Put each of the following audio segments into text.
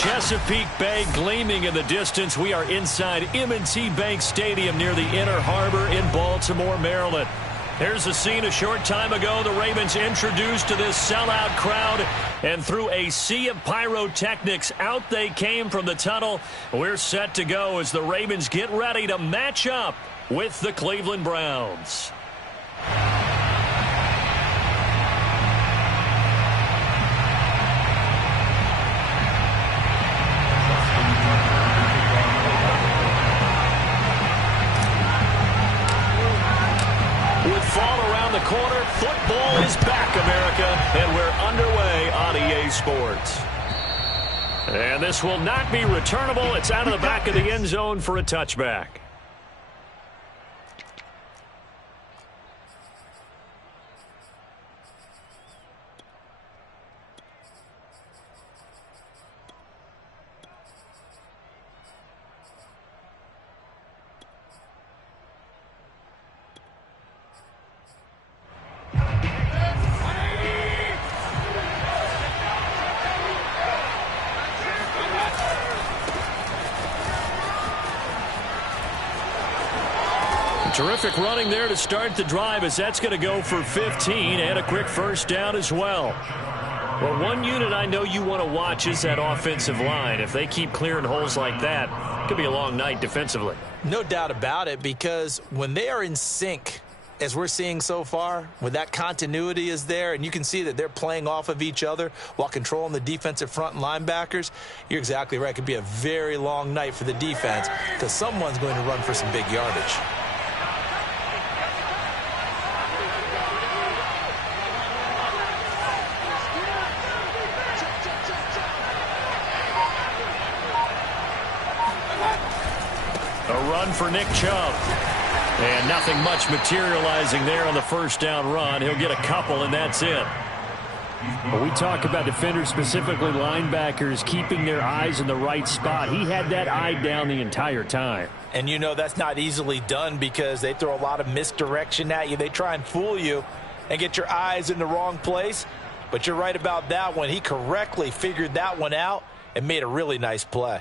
Chesapeake Bay gleaming in the distance. We are inside M&T Bank Stadium near the Inner Harbor in Baltimore, Maryland. Here's the scene a short time ago. The Ravens introduced to this sellout crowd, and through a sea of pyrotechnics, out they came from the tunnel. We're set to go as the Ravens get ready to match up with the Cleveland Browns. Fall around the corner. Football is back, America, and we're underway on EA Sports. And this will not be returnable. It's out of the back of the end zone for a touchback. Terrific running there to start the drive, as that's going to go for 15 and a quick first down as well. Well, one unit I know you want to watch is that offensive line. If they keep clearing holes like that, it could be a long night defensively. No doubt about it, because when they are in sync, as we're seeing so far, when that continuity is there and you can see that they're playing off of each other while controlling the defensive front and linebackers, you're exactly right. It could be a very long night for the defense because someone's going to run for some big yardage. For Nick Chubb. And nothing much materializing there on the first down run. He'll get a couple, and that's it. When we talk about defenders, specifically linebackers, keeping their eyes in the right spot, he had that eye down the entire time. And you know that's not easily done because they throw a lot of misdirection at you. They try and fool you and get your eyes in the wrong place. But you're right about that one. He correctly figured that one out and made a really nice play.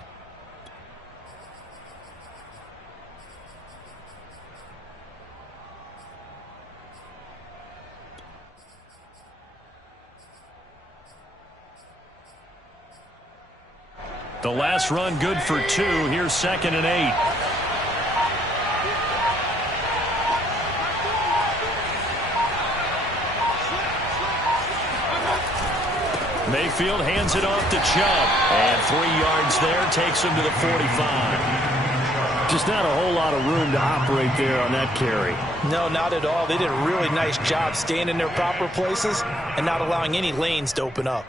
The last run good for 2. Here's 2nd and 8. Mayfield hands it off to Chubb. And 3 yards there, takes him to the 45. Just not a whole lot of room to operate there on that carry. No, not at all. They did a really nice job staying in their proper places and not allowing any lanes to open up.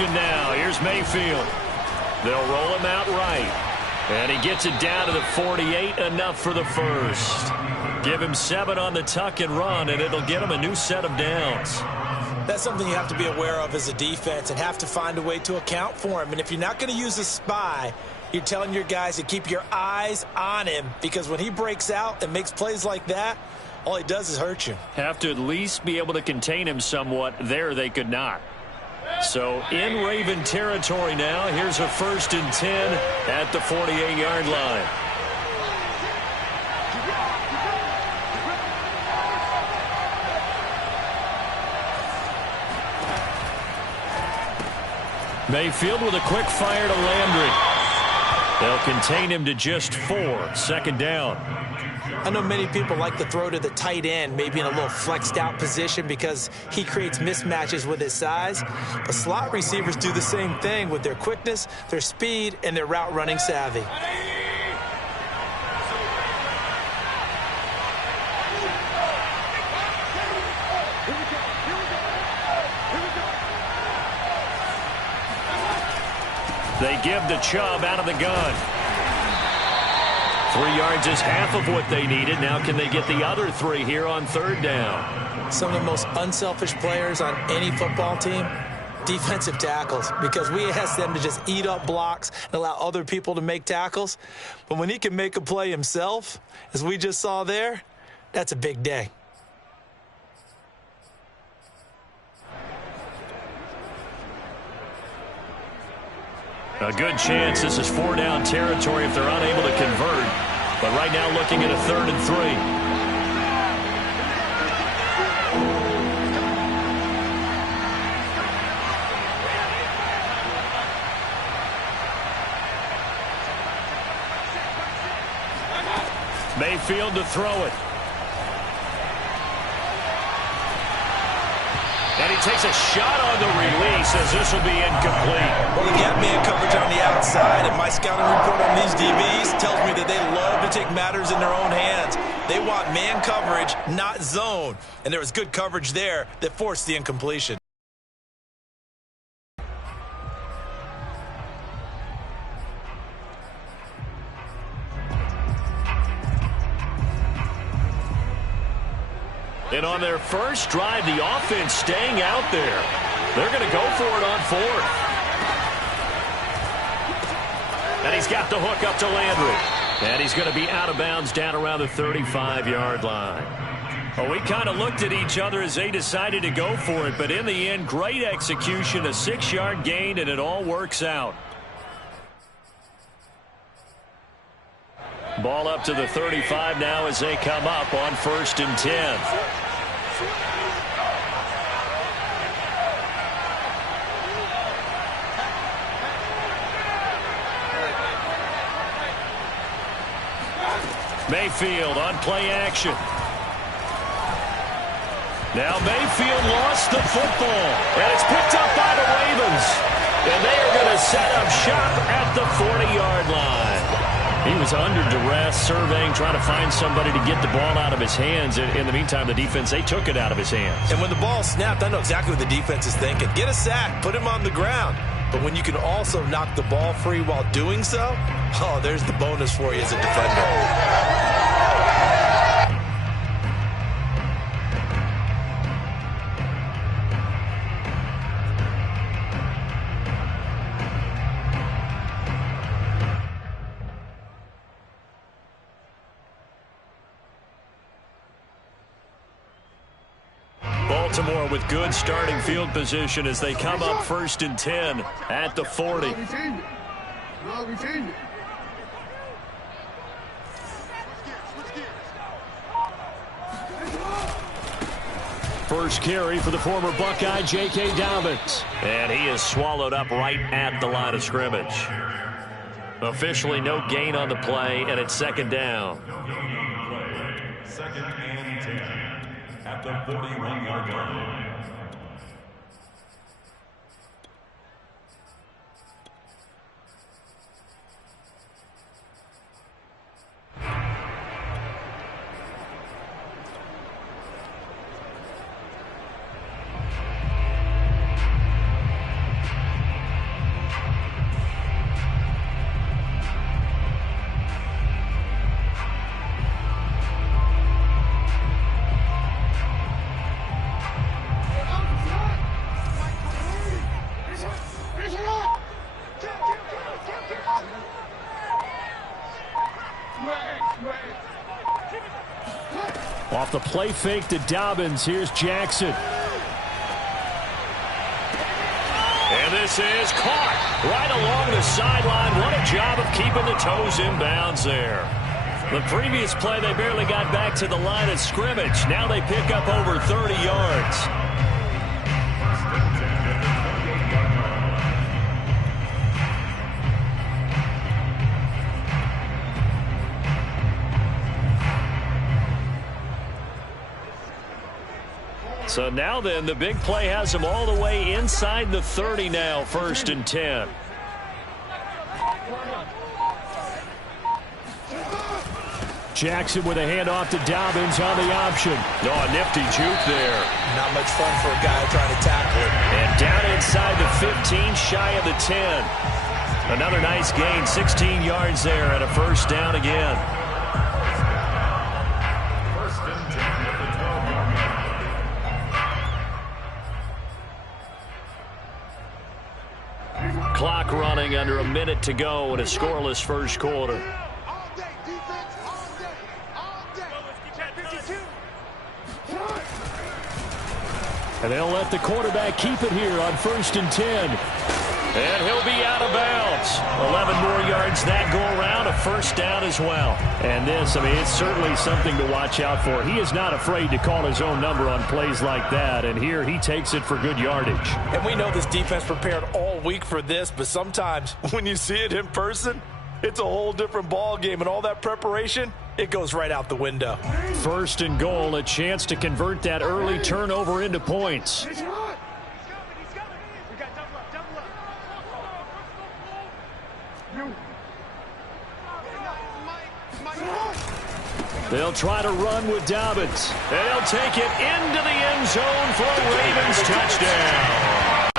Now, here's Mayfield. They'll roll him out right. And he gets it down to the 48, enough for the first. Give him 7 on the tuck and run, and it'll get him a new set of downs. That's something you have to be aware of as a defense and have to find a way to account for him. And if you're not going to use a spy, you're telling your guys to keep your eyes on him, because when he breaks out and makes plays like that, all he does is hurt you. Have to at least be able to contain him somewhat. There they could not. So in Raven territory now. Here's a 1st and 10 at the 48-yard line. Mayfield with a quick fire to Landry. They'll contain him to just 4. 2nd down. I know many people like to throw to the tight end, maybe in a little flexed out position because he creates mismatches with his size. But slot receivers do the same thing with their quickness, their speed, and their route running savvy. They give to Chubb out of the gun. 3 yards is half of what they needed. Now can they get the other 3 here on 3rd down? Some of the most unselfish players on any football team, defensive tackles, because we ask them to just eat up blocks and allow other people to make tackles. But when he can make a play himself, as we just saw there, that's a big day. A good chance this is 4-down territory if they're unable to convert. But right now looking at a 3rd and 3. Mayfield to throw it. And he takes a shot on the release as this will be incomplete. Well, you got man coverage on the outside, and my scouting report on these DBs tells me that they love to take matters in their own hands. They want man coverage, not zone. And there was good coverage there that forced the incompletion. And on their first drive, the offense staying out there. They're going to go for it on 4th. And he's got the hook up to Landry. And he's going to be out of bounds down around the 35-yard line. Well, we kind of looked at each other as they decided to go for it. But in the end, great execution, a 6-yard gain, and it all works out. Ball up to the 35 now as they come up on 1st and 10. Mayfield on play action. Now Mayfield lost the football, and it's picked up by the Ravens. And they are going to set up shop at the 40-yard line. He was under duress, surveying, trying to find somebody to get the ball out of his hands. In the meantime, the defense, they took it out of his hands. And when the ball snapped, I know exactly what the defense is thinking. Get a sack, put him on the ground. But when you can also knock the ball free while doing so, oh, there's the bonus for you as a defender. Baltimore with good starting field position as they come up 1st and 10 at the 40. First carry for the former Buckeye, J.K. Dobbins. And he is swallowed up right at the line of scrimmage. Officially no gain on the play, and it's 2nd down. 2nd and 10 at the 41-yard line. Off the play fake to Dobbins. Here's Jackson. And this is caught right along the sideline. What a job of keeping the toes in bounds there. The previous play, they barely got back to the line of scrimmage. Now they pick up over 30 yards. So now then, the big play has them all the way inside the 30 now, 1st and 10. Jackson with a handoff to Dobbins on the option. Oh, a nifty juke there. Not much fun for a guy trying to tackle it. And down inside the 15, shy of the 10. Another nice gain, 16 yards there and a first down again. First and 10 at the 12-yard line. Clock running, under a minute to go in a scoreless first quarter. And they'll let the quarterback keep it here on 1st and 10. And he'll be out of bounds. 11 more yards that go around, a first down as well. And this, I mean, it's certainly something to watch out for. He is not afraid to call his own number on plays like that. And here he takes it for good yardage. And we know this defense prepared all week for this, but sometimes when you see it in person, it's a whole different ball game, and all that preparation, it goes right out the window. 1st and goal, a chance to convert that early turnover into points. They'll try to run with Dobbins. They'll take it into the end zone for a Ravens touchdown.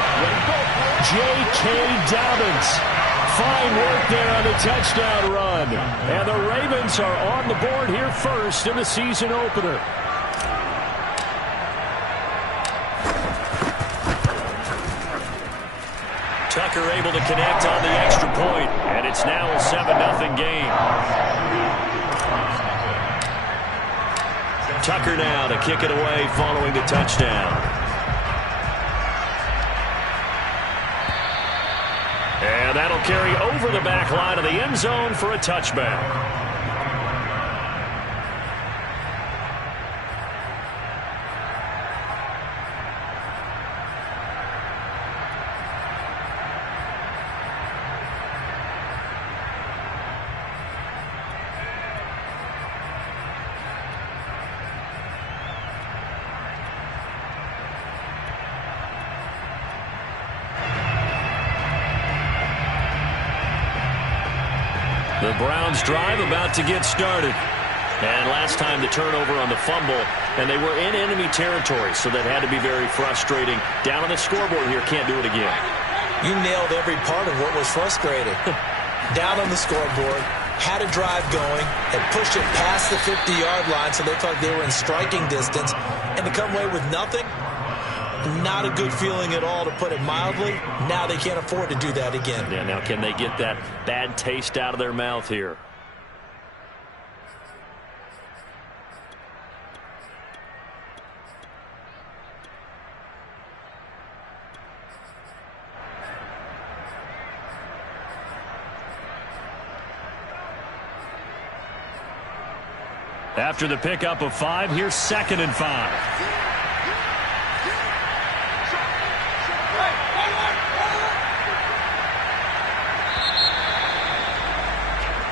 J.K. Dobbins. Fine work there on the touchdown run. And the Ravens are on the board here first in the season opener. Tucker able to connect on the extra point, and it's now a 7-0 game. Tucker now to kick it away following the touchdown. And that'll carry over the back line of the end zone for a touchback. The Browns drive about to get started. And last time the turnover on the fumble, and they were in enemy territory, so that had to be very frustrating. Down on the scoreboard here, can't do it again. You nailed every part of what was frustrating. Down on the scoreboard, had a drive going, had pushed it past the 50-yard line, so they thought they were in striking distance, and to come away with nothing, not a good feeling at all, to put it mildly. Now they can't afford to do that again. Yeah, now can they get that bad taste out of their mouth here? After the pickup of 5, here's 2nd and 5.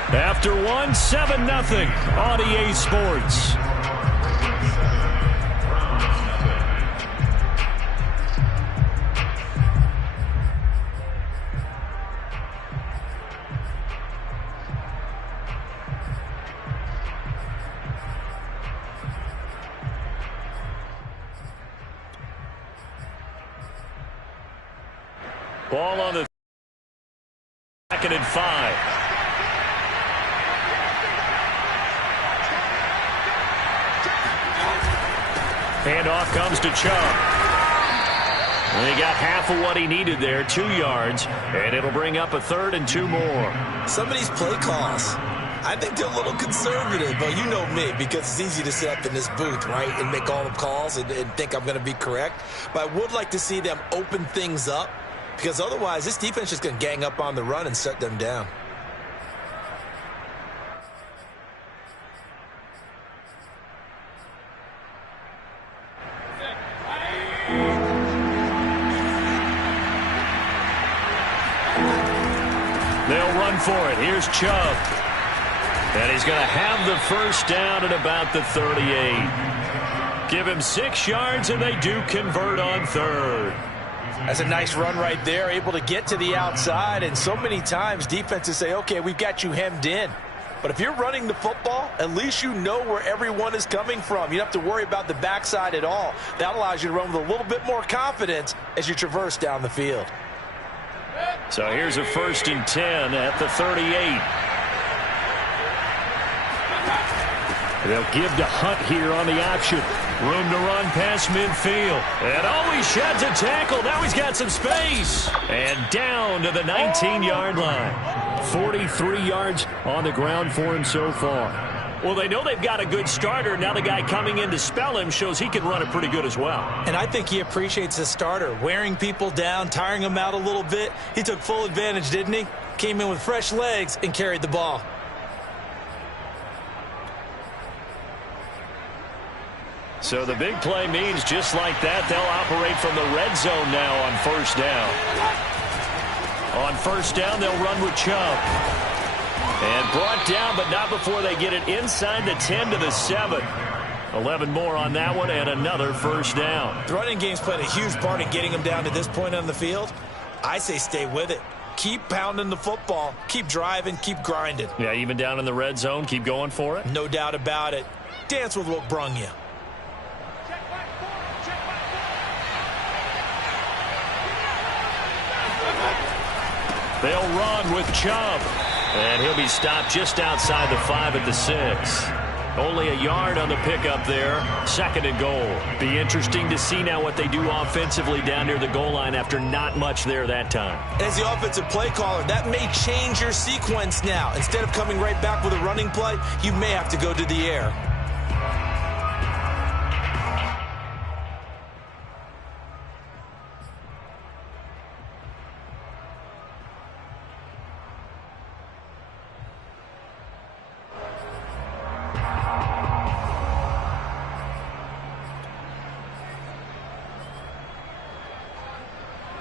After 1, 7-0 on EA Sports. Ball on the 2nd and 5. Handoff comes to Chubb. And he got half of what he needed there, 2 yards, and it'll bring up a 3rd and 2 more. Some of these play calls, I think they're a little conservative, but you know me, because it's easy to sit up in this booth, right, and make all the calls and think I'm going to be correct. But I would like to see them open things up, because otherwise this defense is going to gang up on the run and shut them down. They'll run for it. Here's Chubb. And he's going to have the first down at about the 38. Give him 6 yards, and they do convert on 3rd. That's a nice run right there, able to get to the outside. And so many times defenses say, okay, we've got you hemmed in. But if you're running the football, at least you know where everyone is coming from. You don't have to worry about the backside at all. That allows you to run with a little bit more confidence as you traverse down the field. So here's a 1st and 10 at the 38. They'll give to Hunt here on the option. Room to run past midfield. And he sheds a tackle. Now he's got some space. And down to the 19-yard line. 43 yards on the ground for him so far. Well, they know they've got a good starter. Now the guy coming in to spell him shows he can run it pretty good as well. And I think he appreciates his starter, wearing people down, tiring them out a little bit. He took full advantage, didn't he? Came in with fresh legs and carried the ball. So the big play means just like that, they'll operate from the red zone now on 1st down. On 1st down, they'll run with Chubb. And brought down, but not before they get it inside the 10 to the 7. 11 more on that one, and another 1st down. The running game's played a huge part in getting them down to this point on the field. I say stay with it. Keep pounding the football. Keep driving. Keep grinding. Yeah, even down in the red zone, keep going for it. No doubt about it. Dance with what brung you. They'll run with Chubb. And he'll be stopped just outside the 5 at the 6. Only a yard on the pickup there. 2nd and goal. Be interesting to see now what they do offensively down near the goal line after not much there that time. As the offensive play caller, that may change your sequence now. Instead of coming right back with a running play, you may have to go to the air.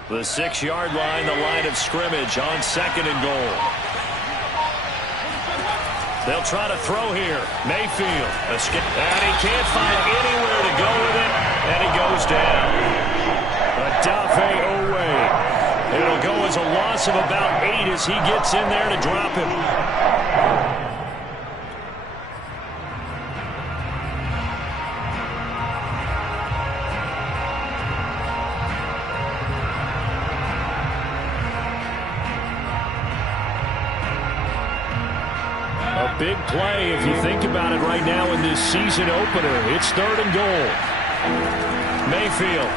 The 6-yard line, the line of scrimmage on 2nd and goal. They'll try to throw here. Mayfield. And he can't find anywhere to go with it. And he goes down. Adafe Owe. It'll go as a loss of about 8 as he gets in there to drop him. Big play if you think about it right now in this season opener. It's 3rd and goal. Mayfield.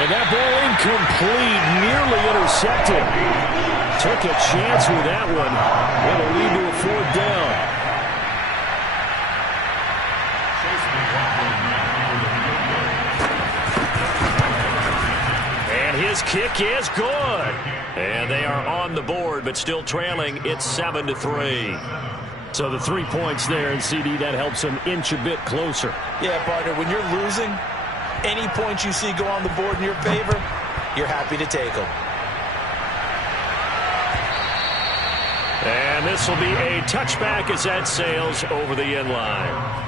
And that ball incomplete, nearly intercepted. Took a chance with that one. It'll lead to a 4th down. And his kick is good. And they are on the board, but still trailing. It's 7-3. So the 3 points there, and CD, that helps them inch a bit closer. Yeah, partner, when you're losing, any points you see go on the board in your favor, you're happy to take them. And this will be a touchback as that sails over the end line.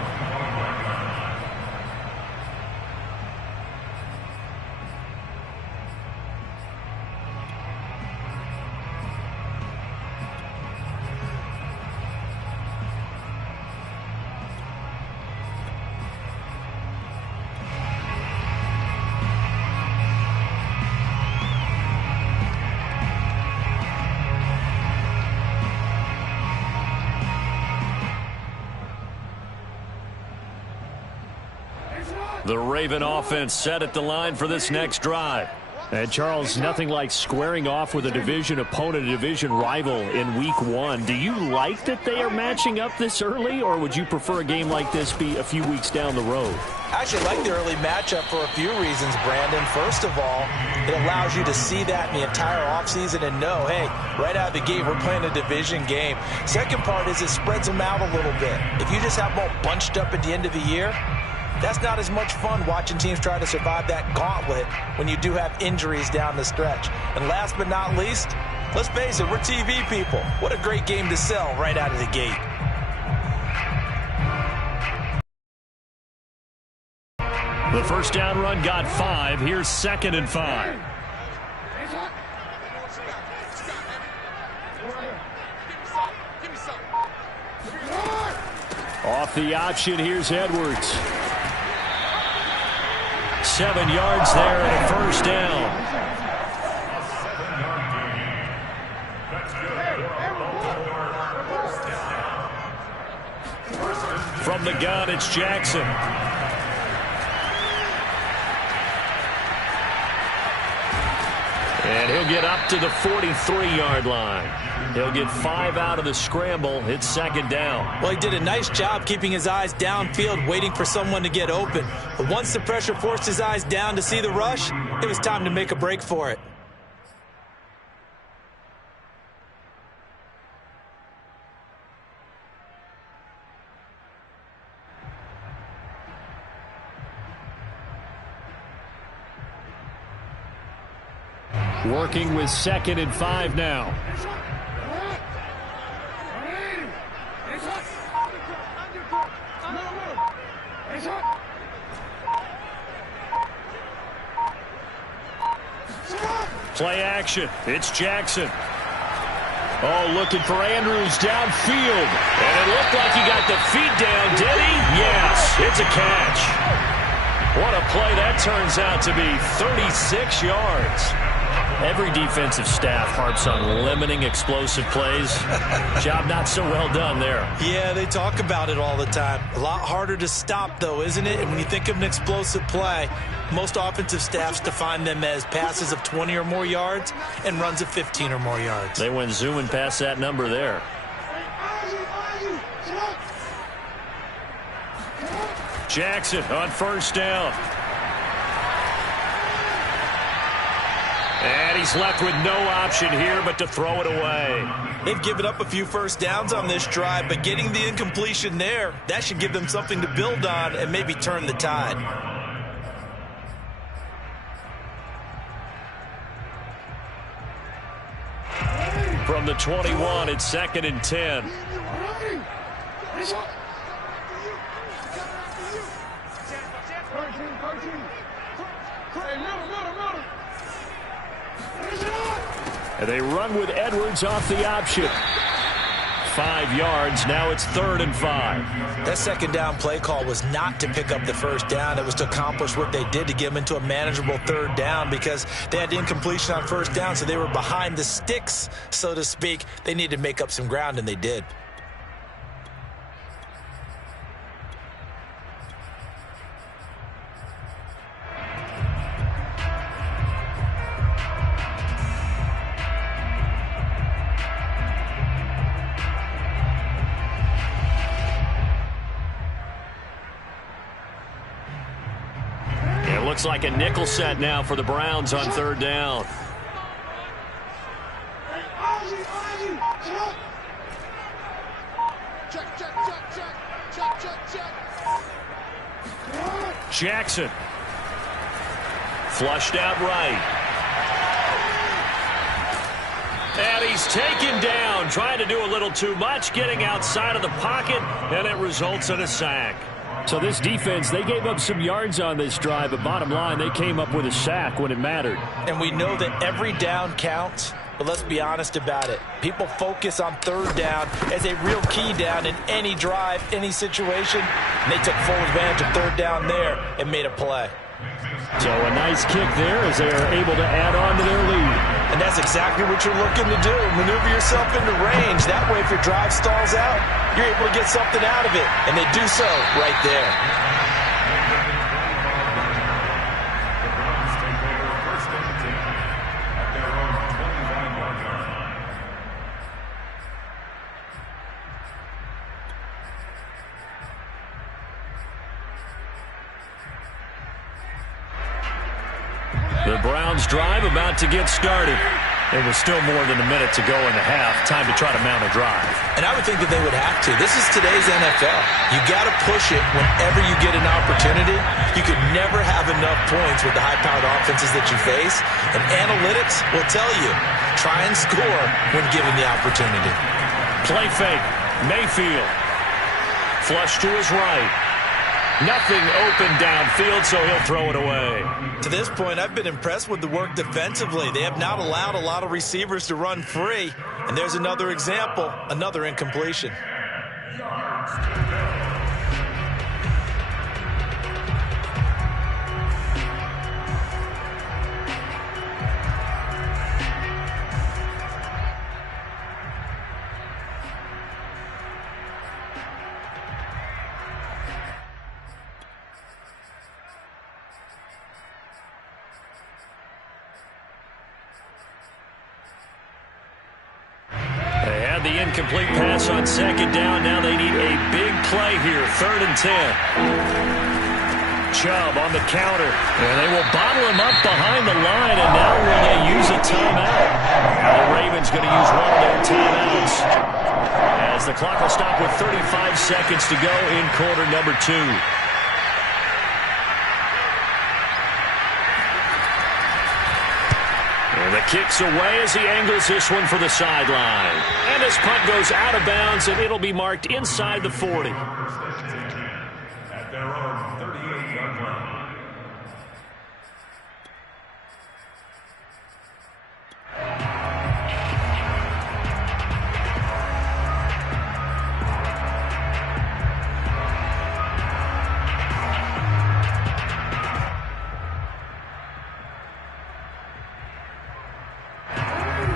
The Raven offense set at the line for this next drive. And, Charles, nothing like squaring off with a division opponent, a division rival in Week 1. Do you like that they are matching up this early, or would you prefer a game like this be a few weeks down the road? I actually like the early matchup for a few reasons, Brandon. First of all, it allows you to see that in the entire offseason and know, hey, right out of the gate, we're playing a division game. Second part is it spreads them out a little bit. If you just have them all bunched up at the end of the year, that's not as much fun watching teams try to survive that gauntlet when you do have injuries down the stretch. And last but not least, let's face it, we're TV people. What a great game to sell right out of the gate. The first down run got 5. Here's 2nd and 5. Off the option, here's Edwards. 7 yards there and a first down. From the gun, it's Jackson. And he'll get up to the 43-yard line. He'll get 5 out of the scramble. It's second down. Well, he did a nice job keeping his eyes downfield, waiting for someone to get open. But once the pressure forced his eyes down to see the rush, it was time to make a break for it. Working with 2nd and 5 now. Play action. It's Jackson. Oh, looking for Andrews downfield. And it looked like he got the feet down, did he? Yes, it's a catch. What a play that turns out to be. 36 yards. Every defensive staff harps on limiting explosive plays. Job not so well done there. Yeah, they talk about it all the time. A lot harder to stop, though, isn't it? And when you think of an explosive play, most offensive staffs define them as passes of 20 or more yards and runs of 15 or more yards. They went zooming past that number there. Jackson on first down. And he's left with no option here but to throw it away. They've given up a few first downs on this drive, but getting the incompletion there, that should give them something to build on and maybe turn the tide. From the 21, it's 2nd and 10. And they run with Edwards off the option. 5 yards. Now it's 3rd and 5. That second down play call was not to pick up the first down. It was to accomplish what they did to get them into a manageable 3rd down because they had incompletion on first down, so they were behind the sticks, so to speak. They needed to make up some ground, and they did. Looks like a nickel set now for the Browns on 3rd down. Jackson. Flushed out right. And he's taken down, trying to do a little too much, getting outside of the pocket, and it results in a sack. So this defense, they gave up some yards on this drive, but bottom line, they came up with a sack when it mattered. And we know that every down counts, but let's be honest about it. People focus on 3rd down as a real key down in any drive, any situation, and they took full advantage of 3rd down there and made a play. So a nice kick there as they are able to add on to their lead. And that's exactly what you're looking to do. Maneuver yourself into range. That way, if your drive stalls out, you're able to get something out of it. And they do so right there. The Browns drive about to get started. There was still more than a minute to go in the half. Time to try to mount a drive. And I would think that they would have to. This is today's NFL. You got to push it whenever you get an opportunity. You could never have enough points with the high-powered offenses that you face. And analytics will tell you, try and score when given the opportunity. Play fake. Mayfield. Flush to his right. Nothing open downfield, so he'll throw it away. To this point, I've been impressed with the work defensively. They have not allowed a lot of receivers to run free. And there's another example, another incompletion. And the incomplete pass on second down. Now they need a big play here. 3rd and 10. Chubb on the counter. And they will bottle him up behind the line. And now will they use a timeout? The Ravens going to use one of their timeouts, as the clock will stop with 35 seconds to go in quarter number 2. And the kick's away as he angles this one for the sideline. And his punt goes out of bounds, and it'll be marked inside the 40. At their own 38-yard line.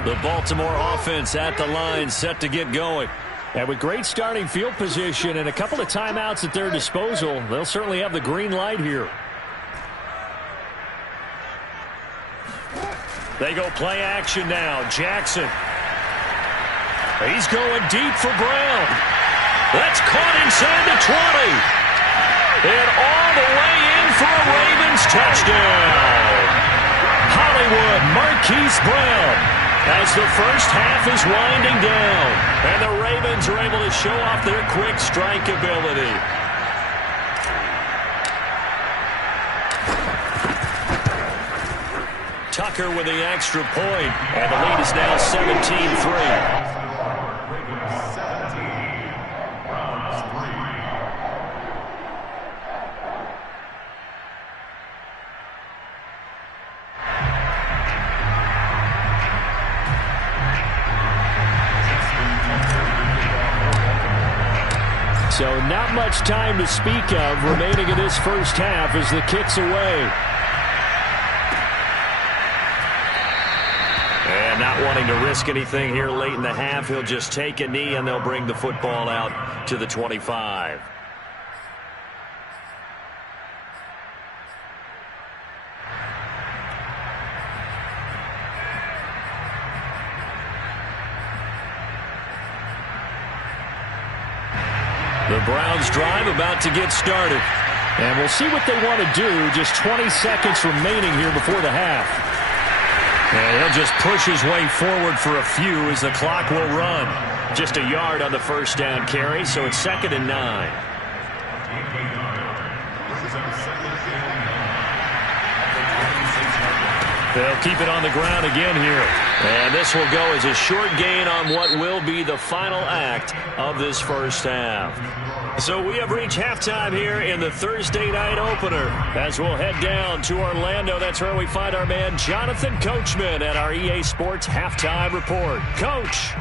The Baltimore offense at the line, set to get going. And with great starting field position and a couple of timeouts at their disposal, they'll certainly have the green light here. They go play action now. Jackson. He's going deep for Brown. That's caught inside the 20. And all the way in for a Ravens touchdown. Hollywood Marquise Brown, as the first half is winding down, and the Ravens are able to show off their quick strike ability. Tucker with the extra point, and the lead is now 17-3. So not much time to speak of remaining in this first half as the kick's away. And not wanting to risk anything here late in the half, he'll just take a knee and they'll bring the football out to the 25. The Browns drive about to get started. And we'll see what they want to do. Just 20 seconds remaining here before the half. And he'll just push his way forward for a few as the clock will run. Just a yard on the first down carry, so it's 2nd and 9. They'll keep it on the ground again here. And this will go as a short gain on what will be the final act of this first half. So we have reached halftime here in the Thursday night opener, as we'll head down to Orlando. That's where we find our man Jonathan Coachman at our EA Sports Halftime Report. Coach.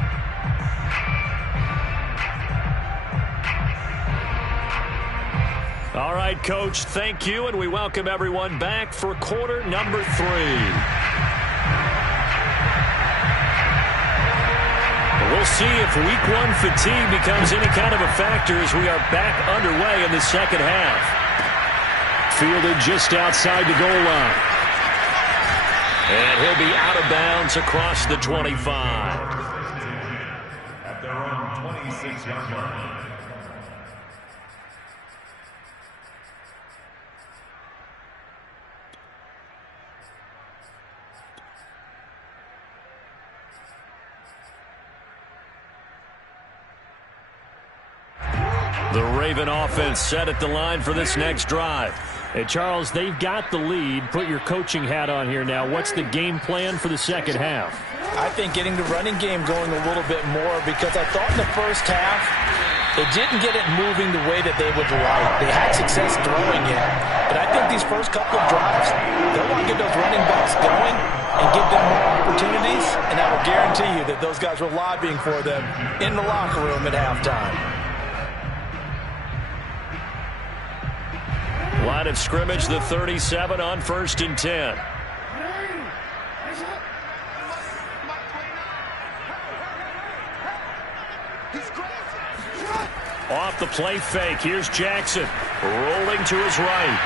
All right, Coach, thank you, and we welcome everyone back for quarter number 3. We'll see if week 1 fatigue becomes any kind of a factor as we are back underway in the second half. Fielded just outside the goal line. And he'll be out of bounds across the 25. At their own 26-yard line. The Raven offense set at the line for this next drive. Hey, Charles, they've got the lead. Put your coaching hat on here now. What's the game plan for the second half? I think getting the running game going a little bit more, because I thought in the first half they didn't get it moving the way that they would like. They had success throwing it, but I think these first couple of drives, they'll want to get those running backs going and give them more opportunities, and I will guarantee you that those guys were lobbying for them in the locker room at halftime. Line of scrimmage, the 37 on 1st and 10. Off the play fake, here's Jackson, rolling to his right.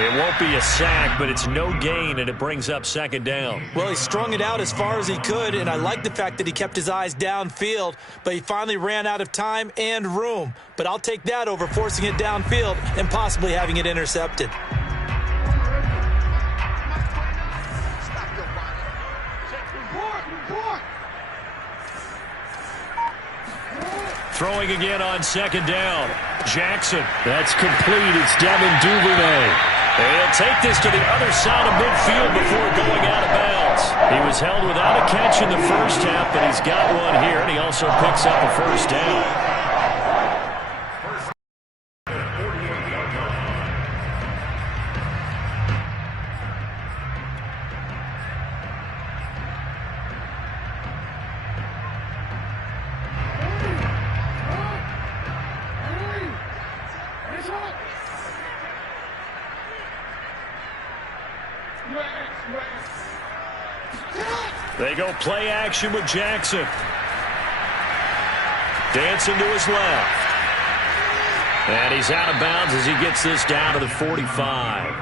It won't be a sack, but it's no gain, and it brings up second down. Well, he strung it out as far as he could, and I like the fact that he kept his eyes downfield, but he finally ran out of time and room. But I'll take that over forcing it downfield and possibly having it intercepted. Throwing again on second down. Jackson. That's complete. It's Devin Duvernay. He'll take this to the other side of midfield before going out of bounds. He was held without a catch in the first half, but he's got one here, and he also picks up a first down. They go play action with Jackson. Dancing to his left. And he's out of bounds as he gets this down to the 45.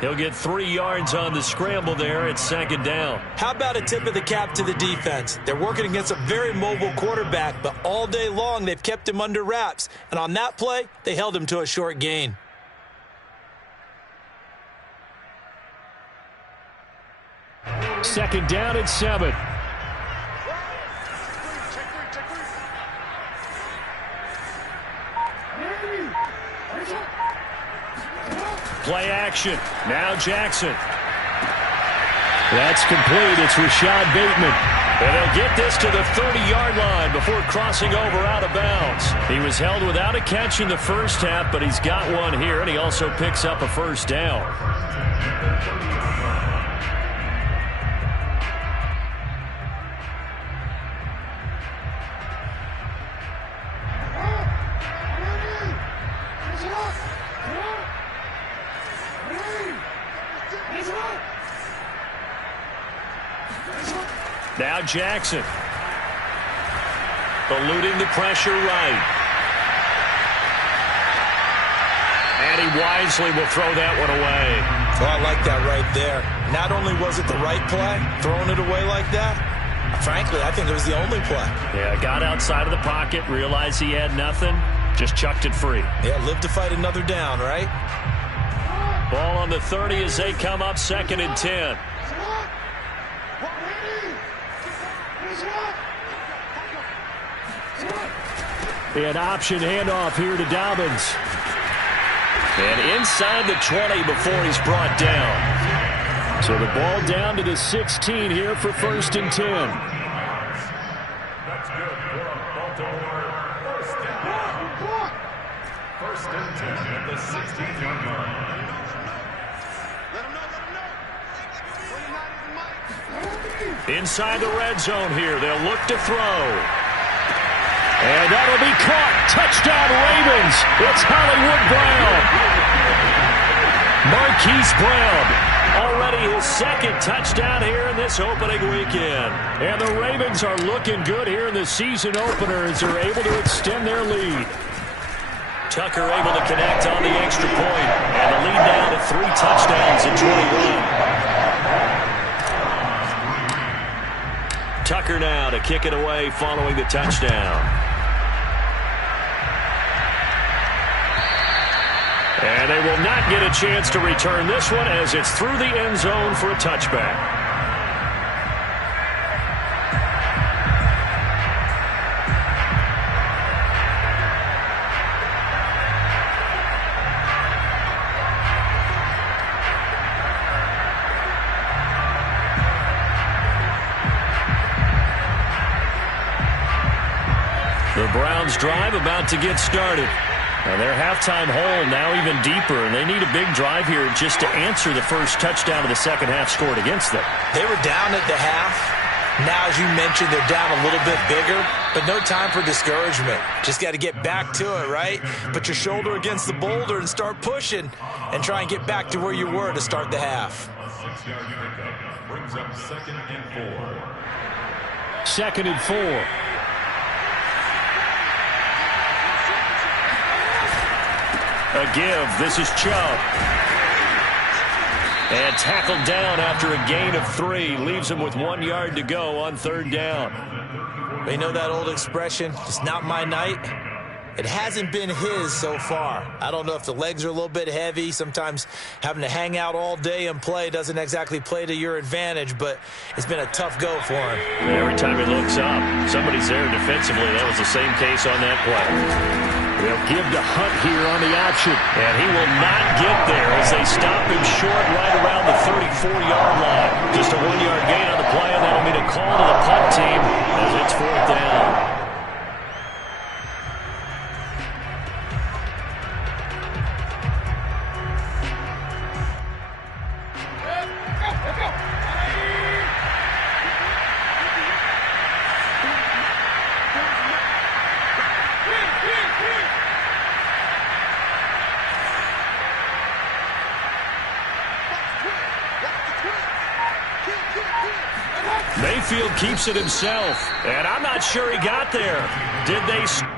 He'll get 3 yards on the scramble there at second down. How about a tip of the cap to the defense? They're working against a very mobile quarterback, but all day long they've kept him under wraps. And on that play, they held him to a short gain. Second down at 7. Play action. Now Jackson. That's complete. It's Rashad Bateman. And they'll get this to the 30-yard line before crossing over out of bounds. He was held without a catch in the first half, but he's got one here, and he also picks up a first down. Now Jackson. Eluding the pressure right. And he wisely will throw that one away. Well, I like that right there. Not only was it the right play, throwing it away like that, frankly, I think it was the only play. Yeah, got outside of the pocket, realized he had nothing, just chucked it free. Yeah, live to fight another down, right? Ball on the 30 as they come up second and 10. An option handoff here to Dobbins. And inside the 20 before he's brought down. So the ball down to the 16 here for first and 10. That's good for a Baltimore first down. First and 10 at the 16-yard line. Inside the red zone here. They'll look to throw. And that'll be caught. Touchdown Ravens. It's Hollywood Brown. Marquise Brown. Already his second touchdown here in this opening weekend. And the Ravens are looking good here in the season opener as they're able to extend their lead. Tucker able to connect on the extra point. And the lead down to 3 touchdowns in 21. Tucker now to kick it away following the touchdown. And they will not get a chance to return this one as it's through the end zone for a touchback. The Browns drive about to get started. And their halftime hole now even deeper, and they need a big drive here just to answer the first touchdown of the second half scored against them. They were down at the half. Now, as you mentioned, they're down a little bit bigger, but no time for discouragement. Just got to get back to it, right? Put your shoulder against the boulder and start pushing and try and get back to where you were to start the half. A 6-yard pickup brings up second and 4. Second and 4. A give. This is Chubb. And tackled down after a gain of 3. Leaves him with 1 yard to go on 3rd down. You know that old expression, it's not my night? It hasn't been his so far. I don't know if the legs are a little bit heavy. Sometimes having to hang out all day and play doesn't exactly play to your advantage, but it's been a tough go for him. Every time he looks up, somebody's there defensively. That was the same case on that play. They'll give to Hunt here on the option, and he will not get there as they stop him short right around the 34-yard line. Just a 1-yard gain on the play, and that'll mean a call to the punt team as it's 4th down. Mayfield keeps it himself, and I'm not sure he got there. Did they stop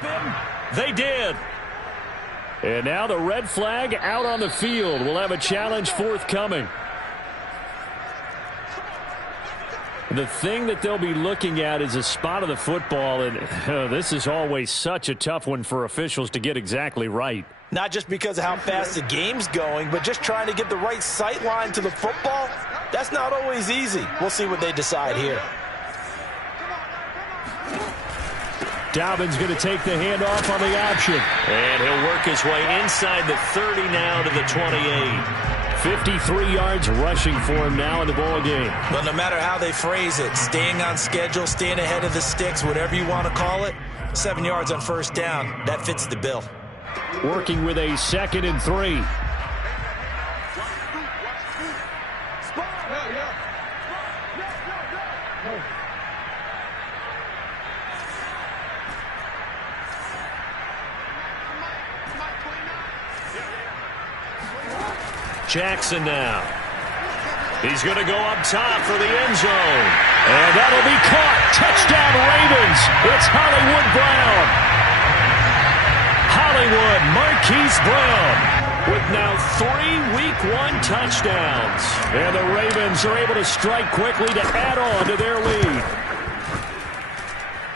him? They did. And now the red flag out on the field. We'll have a challenge forthcoming. The thing that they'll be looking at is a spot of the football, and this is always such a tough one for officials to get exactly right. Not just because of how fast the game's going, but just trying to get the right sight line to the football. That's not always easy. We'll see what they decide here. Dobbins going to take the handoff on the option. And he'll work his way inside the 30 now to the 28. 53 yards rushing for him now in the ball game. But no matter how they phrase it, staying on schedule, staying ahead of the sticks, whatever you want to call it, 7 yards on 1st down, that fits the bill. Working with a 2nd and 3. Jackson now. He's going to go up top for the end zone. And that'll be caught. Touchdown Ravens. It's Hollywood Brown. Hollywood Marquise Brown with now 3 Week 1 touchdowns. And the Ravens are able to strike quickly to add on to their lead.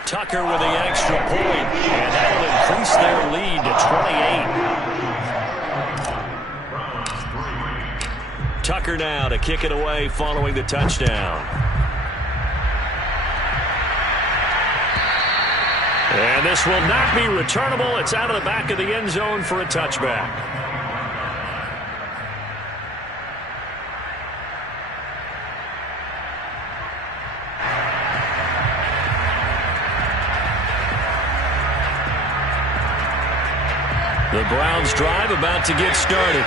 Tucker with the extra point. And that'll increase their lead to 28. Tucker now to kick it away following the touchdown. And this will not be returnable. It's out of the back of the end zone for a touchback. The Browns drive about to get started.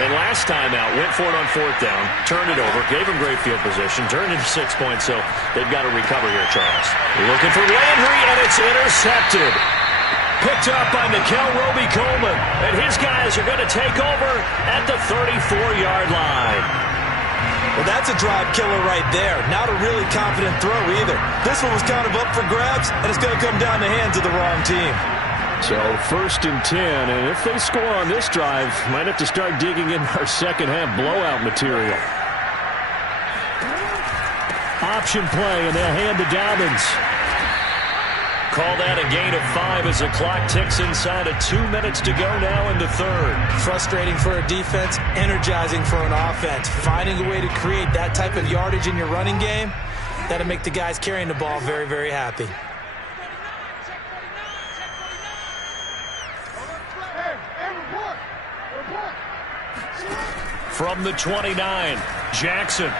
And last time out, went for it on 4th down, turned it over, gave him great field position, turned into 6 points, so they've got to recover here, Charles. Looking for Landry, and it's intercepted. Picked up by Mikel Roby-Coleman, and his guys are going to take over at the 34-yard line. Well, that's a drive killer right there. Not a really confident throw either. This one was kind of up for grabs, and it's going to come down the hands of the wrong team. So 1st and 10, and if they score on this drive, might have to start digging in our second-half blowout material. Option play, and they'll hand to Dobbins. Call that a gain of 5 as the clock ticks inside of 2 minutes to go now in the 3rd. Frustrating for a defense, energizing for an offense. Finding a way to create that type of yardage in your running game, that'll make the guys carrying the ball very, very happy. From the 29, Jackson.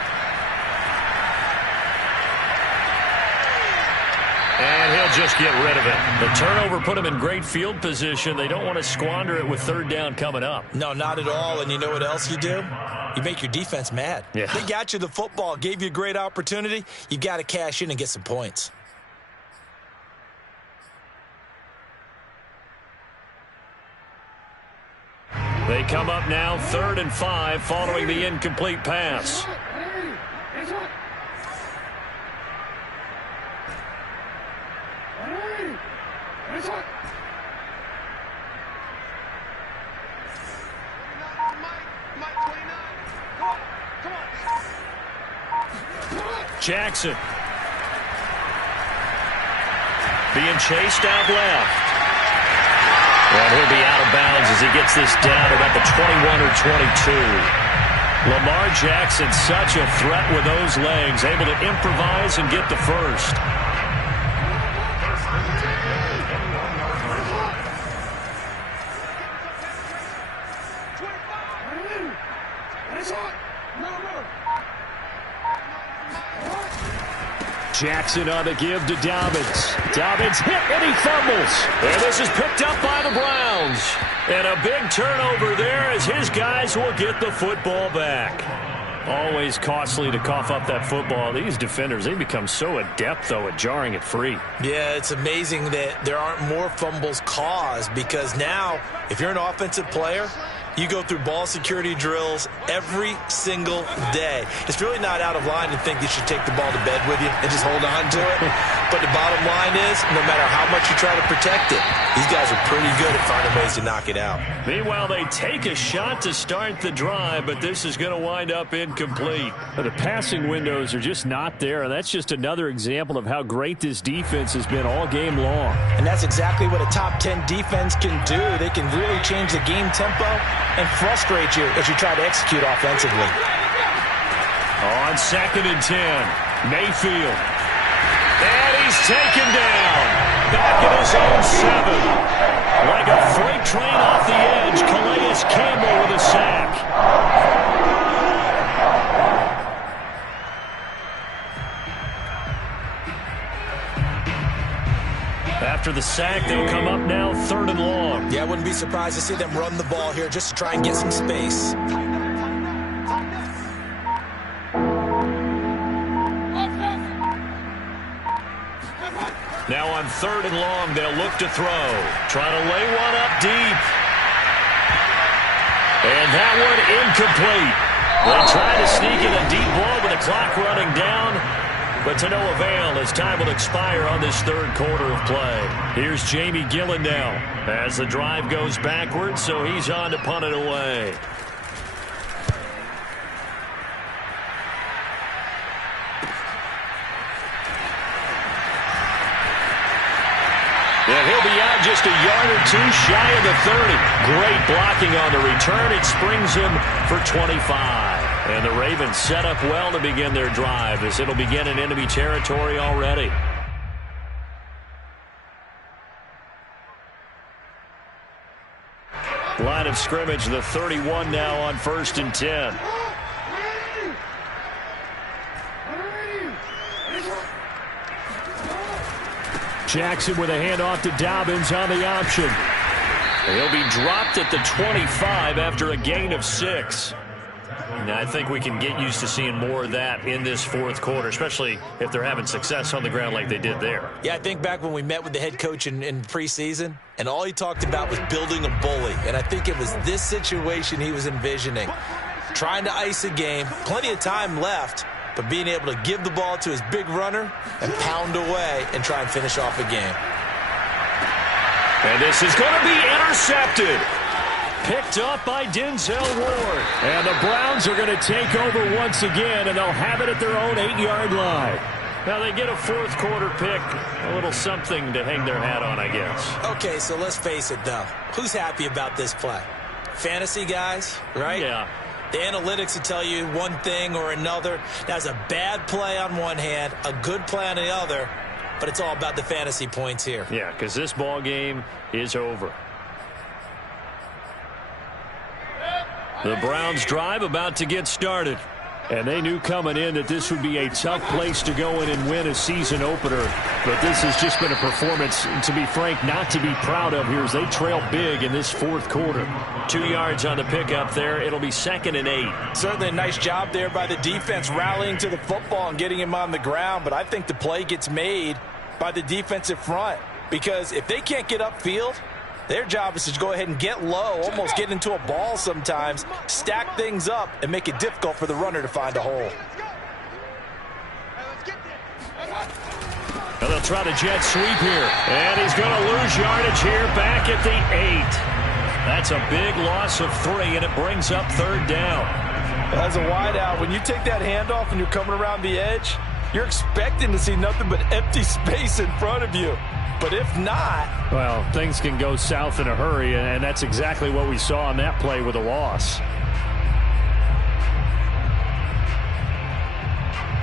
And he'll just get rid of it. The turnover put him in great field position. They don't want to squander it with 3rd down coming up. No, not at all. And you know what else you do? You make your defense mad. Yeah. They got you the football, gave you a great opportunity. You got to cash in and get some points. They come up now 3rd and 5 following the incomplete pass. Jackson. Being chased out left. And he'll be out of bounds as he gets this down about the 21 or 22. Lamar Jackson, such a threat with those legs, able to improvise and get the first. Jackson on the give to Dobbins. Dobbins hit and he fumbles. And this is picked up by the Browns. And a big turnover there as his guys will get the football back. Always costly to cough up that football. These defenders, they become so adept, though, at jarring it free. Yeah, it's amazing that there aren't more fumbles caused because now, if you're an offensive player, you go through ball security drills every single day. It's really not out of line to think you should take the ball to bed with you and just hold on to it. But the bottom line is, no matter how much you try to protect it, these guys are pretty good at finding ways to knock it out. Meanwhile, they take a shot to start the drive, but this is going to wind up incomplete. The passing windows are just not there, and that's just another example of how great this defense has been all game long. And that's exactly what a top 10 defense can do. They can really change the game tempo and frustrate you as you try to execute offensively. On 2nd and 10, Mayfield. And he's taken down. Back at his own 7. Like a freight train off the edge, Calais Campbell with a sack. After the sack, they'll come up now 3rd and long. Yeah, I wouldn't be surprised to see them run the ball here just to try and get some space. Now on 3rd and long, they'll look to throw. Trying to lay one up deep. And that one incomplete. They try to sneak in a deep ball with the clock running down. But to no avail as time will expire on this 3rd quarter of play. Here's Jamie Gillen now as the drive goes backwards, so he's on to punt it away. And he'll be out just a yard or 2 shy of the 30. Great blocking on the return. It springs him for 25. And the Ravens set up well to begin their drive as it'll begin in enemy territory already. Line of scrimmage, the 31 now on 1st and 10. Jackson with a handoff to Dobbins on the option. He'll be dropped at the 25 after a gain of 6. And I think we can get used to seeing more of that in this 4th quarter, especially if they're having success on the ground like they did there. Yeah, I think back when we met with the head coach in preseason, and all he talked about was building a bully. And I think it was this situation he was envisioning. Trying to ice a game, plenty of time left, but being able to give the ball to his big runner and pound away and try and finish off a game. And this is going to be intercepted. Picked up by Denzel Ward. And the Browns are going to take over once again, and they'll have it at their own 8-yard line. Now they get a 4th quarter pick. A little something to hang their hat on, I guess. Okay, so let's face it, though. Who's happy about this play? Fantasy guys, right? Yeah. The analytics will tell you one thing or another. That's a bad play on one hand, a good play on the other, but it's all about the fantasy points here. Yeah, because this ball game is over. The Browns drive about to get started. And they knew coming in that this would be a tough place to go in and win a season opener. But this has just been a performance, to be frank, not to be proud of here as they trail big in this 4th quarter. 2 yards on the pickup there. It'll be 2nd and 8. Certainly a nice job there by the defense rallying to the football and getting him on the ground. But I think the play gets made by the defensive front. Because if they can't get upfield, their job is to go ahead and get low, almost get into a ball sometimes, stack things up, and make it difficult for the runner to find a hole. And they'll try to jet sweep here. And he's going to lose yardage here back at the 8. That's a big loss of 3, and it brings up 3rd down. As a wideout, when you take that handoff and you're coming around the edge, you're expecting to see nothing but empty space in front of you. But if not... Well, things can go south in a hurry, and that's exactly what we saw on that play with a loss.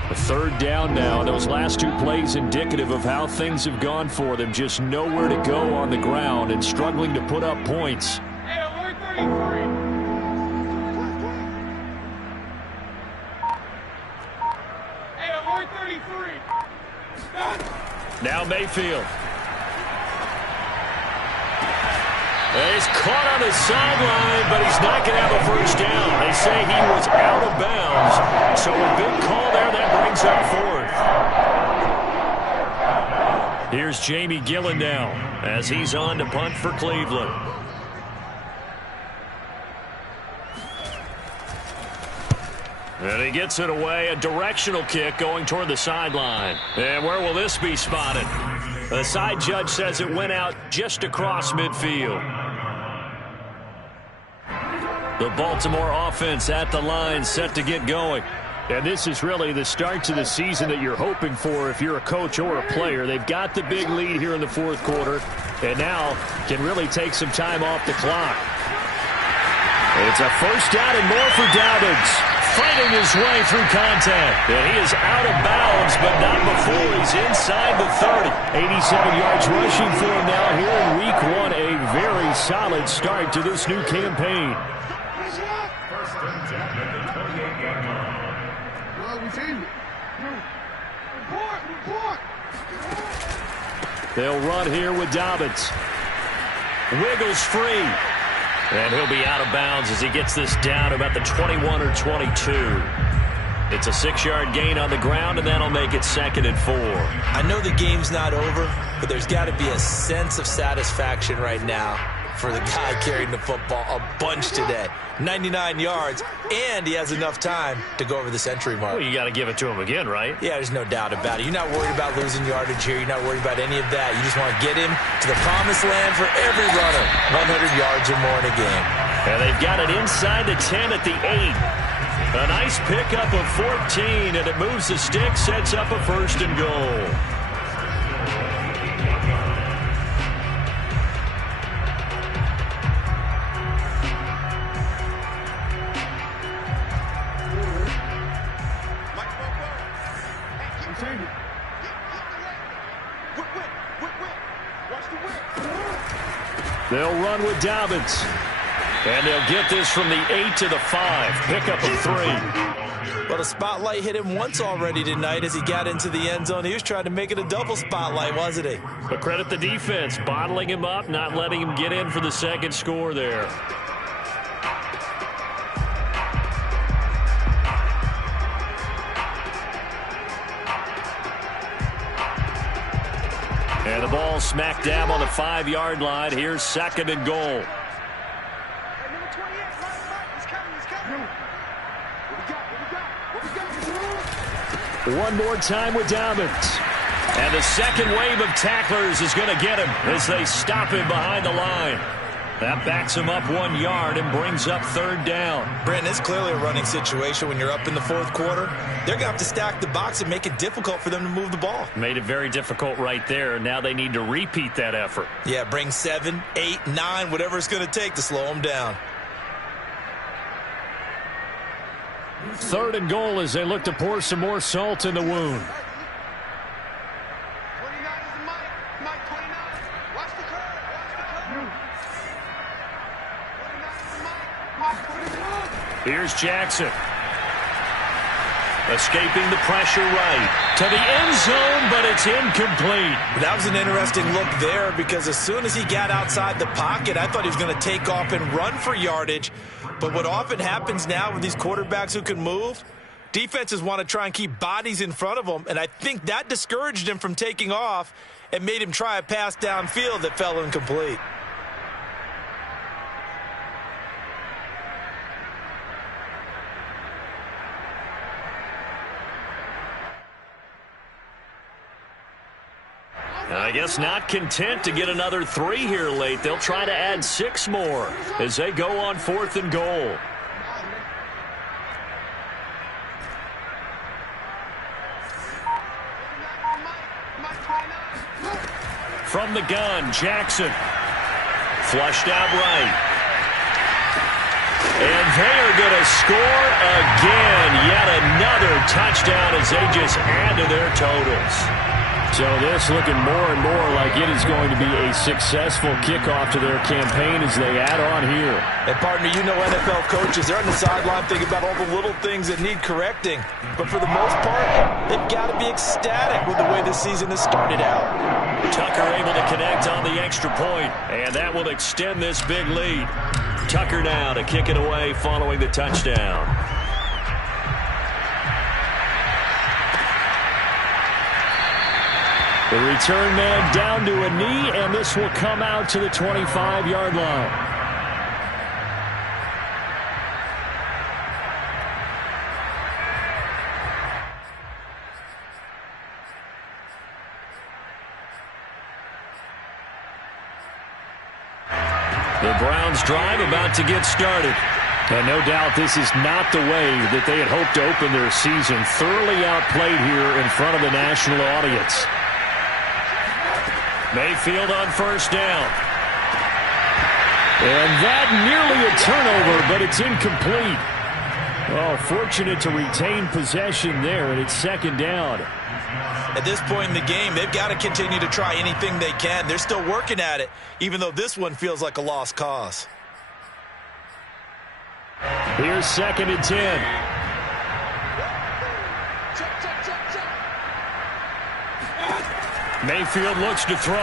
A third down now. Those last two plays indicative of how things have gone for them. Just nowhere to go on the ground and struggling to put up points. Now Mayfield. He's caught on the sideline, but he's not going to have a first down. They say he was out of bounds. So a big call there that brings up fourth. Here's Jamie Gillen now as he's on to punt for Cleveland. And he gets it away, a directional kick going toward the sideline. And where will this be spotted? The side judge says it went out just across midfield. The Baltimore offense at the line, set to get going. And this is really the start to the season that you're hoping for if you're a coach or a player. They've got the big lead here in the fourth quarter, and now can really take some time off the clock. It's a first down and more for Dobbins, fighting his way through contact. And he is out of bounds, but not before he's inside the 30. 87 yards rushing for him now here in week one. A very solid start to this new campaign. They'll run here with Dobbins. Wiggles free. And he'll be out of bounds as he gets this down about the 21 or 22. It's a 6-yard gain on the ground, and that'll make it 2nd and 4. I know the game's not over, but there's got to be a sense of satisfaction right now for the guy carrying the football a bunch today. 99 yards, and he has enough time to go over the century mark. Well, you got to give it to him again, right? Yeah, there's no doubt about it. You're not worried about losing yardage here. You're not worried about any of that. You just want to get him to the promised land for every runner. 100 yards or more in a game. And they've got it inside the 10 at the 8. A nice pickup of 14, and it moves the stick, sets up a 1st and goal. They'll run with Dobbins. And they'll get this from the 8 to the 5. Pickup of 3. Well, the spotlight hit him once already tonight as he got into the end zone. He was trying to make it a double spotlight, wasn't he? But credit the defense, bottling him up, not letting him get in for the 2nd score there. And the ball smack dab on the 5-yard line. Here's 2nd and goal. One more time with Dobbins. And the second wave of tacklers is going to get him as they stop him behind the line. That backs him up 1 yard and brings up 3rd down. Brent, it's clearly a running situation when you're up in the 4th quarter. They're going to have to stack the box and make it difficult for them to move the ball. Made it very difficult right there. Now they need to repeat that effort. Yeah, bring 7, 8, 9, whatever it's going to take to slow them down. 3rd and goal as they look to pour some more salt in the wound. Here's Jackson. Escaping the pressure right to the end zone, but it's incomplete. That was an interesting look there because as soon as he got outside the pocket, I thought he was going to take off and run for yardage. But what often happens now with these quarterbacks who can move, defenses want to try and keep bodies in front of them, and I think that discouraged him from taking off and made him try a pass downfield that fell incomplete. I guess not content to get another 3 here late. They'll try to add 6 more as they go on 4th and goal. from the gun. Jackson. Flushed out right. And they are going to score again. Yet another touchdown as they just add to their totals. So this looking more and more like it is going to be a successful kickoff to their campaign as they add on here. And partner, you know NFL coaches, they're on the sideline thinking about all the little things that need correcting. But for the most part, they've got to be ecstatic with the way this season has started out. Tucker able to connect on the extra point, and that will extend this big lead. Tucker now to kick it away following the touchdown. The return man down to a knee, and this will come out to the 25-yard line. The Browns drive about to get started. And no doubt this is not the way that they had hoped to open their season. Thoroughly outplayed here in front of the national audience. Mayfield on first down. And that nearly a turnover, but it's incomplete. Oh, fortunate to retain possession there, and it's second down. At this point in the game, they've got to continue to try anything they can. They're still working at it, even though this one feels like a lost cause. Here's 2nd and 10. Mayfield looks to throw.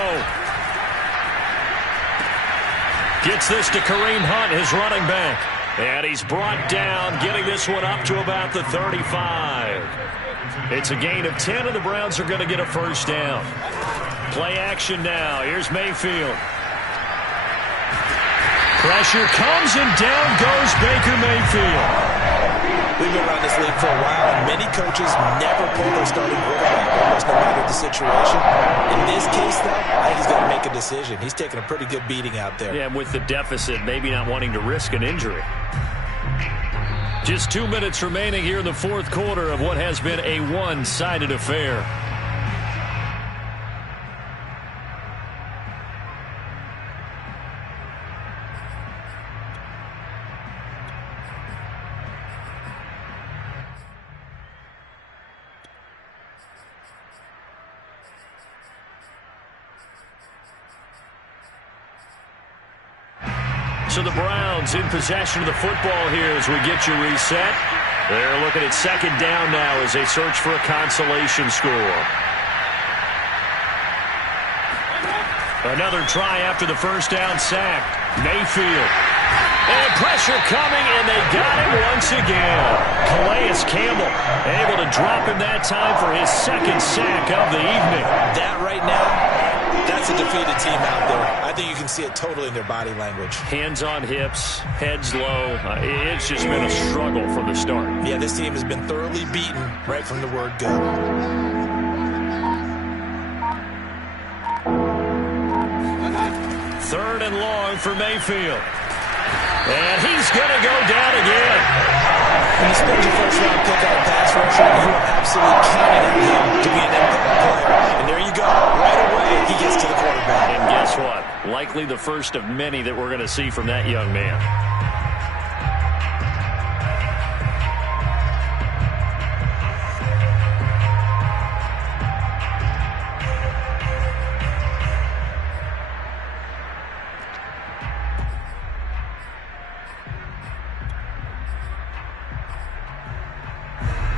Gets this to Kareem Hunt, his running back. And he's brought down, getting this one up to about the 35. It's a gain of 10, and the Browns are going to get a first down. Play action now. Here's Mayfield. Pressure comes, and down goes Baker Mayfield. We've been around this league for a while, and many coaches never pull their starting quarterback, almost no matter the situation. In this case, though, I think he's got to make a decision. He's taking a pretty good beating out there. Yeah, with the deficit, maybe not wanting to risk an injury. Just 2 minutes remaining here in the fourth quarter of what has been a one-sided affair. So the Browns in possession of the football here as we get you reset. They're looking at second down now as they search for a consolation score. Another try after the first down sack. Mayfield. And pressure coming, and they got him once again. Calais Campbell able to drop him that time for his second sack of the evening. That right now, that's a defeated team out there. I think you can see it totally in their body language. Hands on hips, heads low. It's just been a struggle from the start. Yeah, this team has been thoroughly beaten right from the word go. Third and long for Mayfield. And he's going to go down again. When you spend your first-round pick on a pass rusher, you are absolutely counting on him to be an NFL player. And there you go. Right away, he gets to the quarterback. And guess what? Likely the first of many that we're going to see from that young man.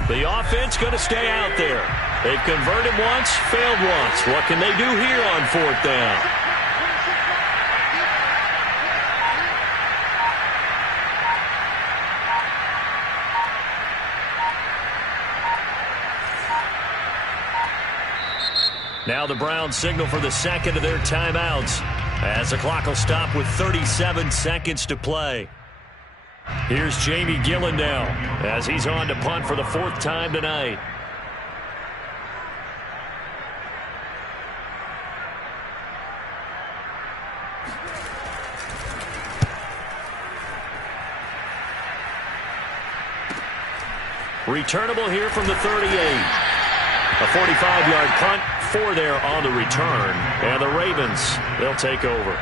The offense going to stay out there. They've converted once, failed once. What can they do here on fourth down? Now the Browns signal for the second of their timeouts as the clock will stop with 37 seconds to play. Here's Jamie Gillen now as he's on to punt for the fourth time tonight. Returnable here from the 38. A 45-yard punt, 4 there on the return. And the Ravens, they'll take over.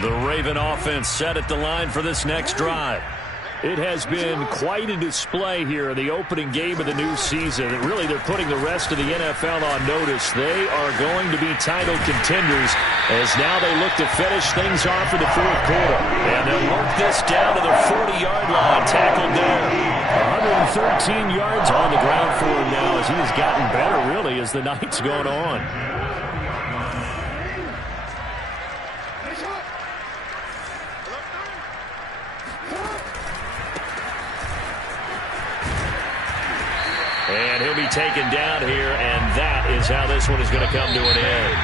The Raven offense set at the line for this next drive. It has been quite a display here in the opening game of the new season. And really, they're putting the rest of the NFL on notice. They are going to be title contenders as now they look to finish things off in the fourth quarter. And they'll work this down to the 40-yard line, tackled there. 113 yards on the ground for him now as he has gotten better, really, as the night's gone on. And he'll be taken down here, and that is how this one is going to come to an end.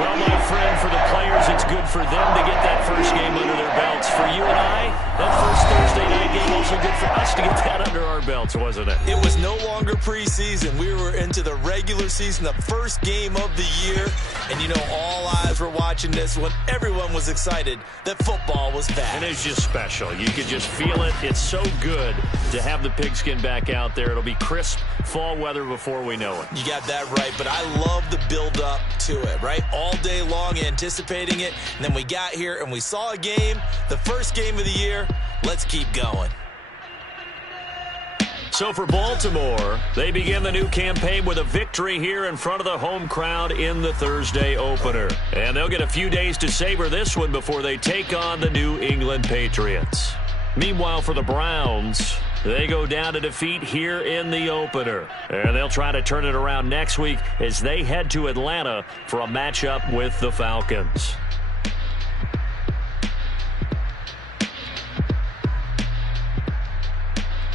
Well, my friend, for the players, it's good for them to get that first game under their belts. For you and I, that first Thursday night game also good for us to get that under our belts, wasn't it? It was no longer preseason. We were into the regular season, the first game of the year. And, you know, all eyes were watching this one. Everyone was excited that football was back. And it's just special. You could just feel it. It's so good to have the pigskin back out there. It'll be crisp fall weather before we know it. You got that right, but I love the build-up to it, right? All day long anticipating it, and then we got here and we saw a game, the first game of the year. Let's keep going. So for Baltimore, they begin the new campaign with a victory here in front of the home crowd in the Thursday opener. And they'll get a few days to savor this one before they take on the New England Patriots. Meanwhile, for the Browns, they go down to defeat here in the opener. And they'll try to turn it around next week as they head to Atlanta for a matchup with the Falcons.